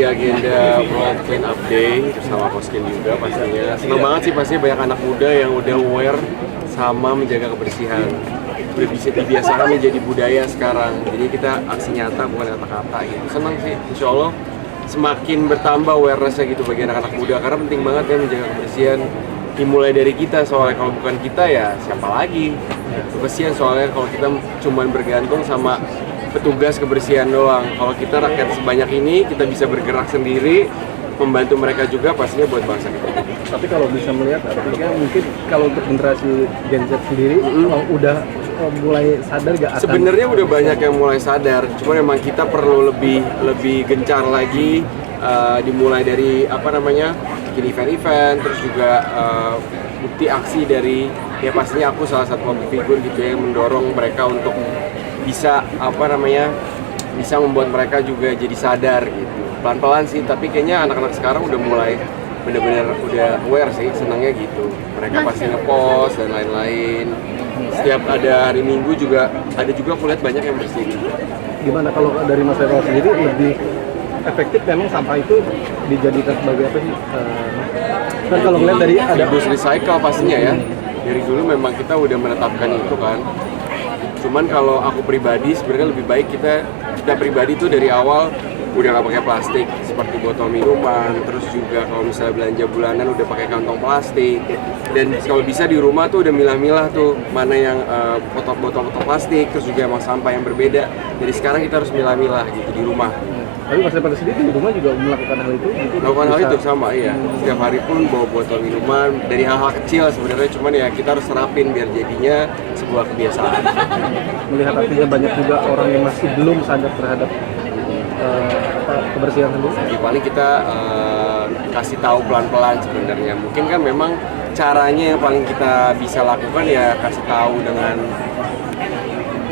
di agenda World Clean Up Day bersama Koskin juga pastinya. Senang banget sih pastinya banyak anak muda yang udah aware sama menjaga kebersihan. Udah bisa dibiasakan menjadi budaya sekarang. Jadi kita aksi nyata bukan kata-kata gitu. Senang sih, insya Allah semakin bertambah awareness-nya gitu bagi anak-anak muda karena penting banget ya menjaga kebersihan. Dimulai dari kita, soalnya kalau bukan kita ya siapa lagi. Kebersihan soalnya kalau kita cuman bergantung sama petugas kebersihan doang. Kalau kita rakyat sebanyak ini, kita bisa bergerak sendiri, membantu mereka juga pastinya buat bangsa kita. Tapi kalau bisa melihat, artinya mungkin kalau untuk generasi Gen Z sendiri, udah mulai sadar gak akan? Sebenarnya udah banyak yang mulai sadar, cuma memang kita perlu lebih gencar lagi, dimulai dari bikin event-event, terus juga bukti aksi dari ya pastinya aku salah satu public figure gitu ya, mendorong mereka untuk bisa bisa membuat mereka juga jadi sadar gitu. Pelan-pelan sih, tapi kayaknya anak-anak sekarang udah mulai benar-benar udah aware sih, senangnya gitu. Mereka pasti ngepost dan lain-lain. Setiap ada hari Minggu juga ada juga aku lihat banyak yang bersih. Gimana kalau dari Mas Reval sendiri lebih efektif memang sampah itu dijadikan sebagai apa sih? Kan kalau ngeliat dari ada bus recycle pastinya ya. Dari dulu memang kita udah menetapkan itu kan. Cuman kalau aku pribadi sebenarnya lebih baik kita pribadi tuh dari awal udah nggak pakai plastik seperti botol minuman, terus juga kalau misalnya belanja bulanan udah pakai kantong plastik, dan kalau bisa di rumah tuh udah milah-milah tuh mana yang botol-botol plastik, terus juga emang sampah yang berbeda. Jadi sekarang kita harus milah-milah gitu di rumah. Tapi Mas Reval sendiri di rumah juga melakukan hal itu? Melakukan hal itu sama, iya. Setiap hari pun bawa botol minuman, dari hal-hal kecil sebenarnya, cuman ya kita harus terapin biar jadinya sebuah kebiasaan. Melihat artinya banyak juga orang yang masih belum sadar terhadap kebersihan sendiri. Ya, paling kita kasih tahu pelan-pelan sebenarnya. Mungkin kan memang caranya yang paling kita bisa lakukan ya kasih tahu dengan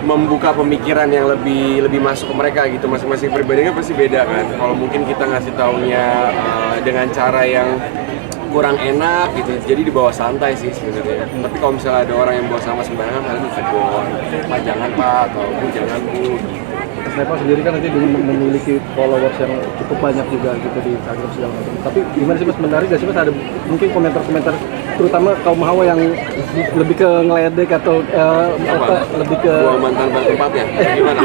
membuka pemikiran yang lebih masuk ke mereka gitu. Masing-masing pribadinya pasti beda kan. Kalau mungkin kita ngasih taunya dengan cara yang kurang enak gitu, jadi dibawa santai sih sebenarnya. Tapi kalau misalnya ada orang yang bawa sampah sembarangan, paling ditegur, Pak jangan Pak, atau Bu jangan Bu gitu. Mas Reval sendiri kan nanti memiliki followers yang cukup banyak juga gitu di Instagram segala macam. Tapi gimana sih Mas, menarik gak sih Mas ada mungkin komentar-komentar terutama kaum hawa yang lebih ke ngeledek atau lebih ke mantan tempat ya? Gimana?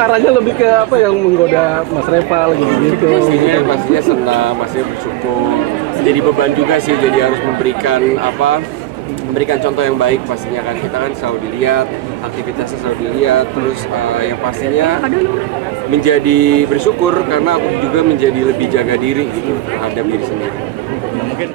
arahnya lebih ke apa yang menggoda Mas Reval gitu. Pastinya senang, pastinya bersyukur. Jadi beban juga sih, jadi harus memberikan contoh yang baik pastinya kan. Kita kan selalu dilihat, aktivitasnya selalu dilihat, terus yang pastinya menjadi bersyukur karena aku juga menjadi lebih jaga diri gitu terhadap diri sendiri. Mungkin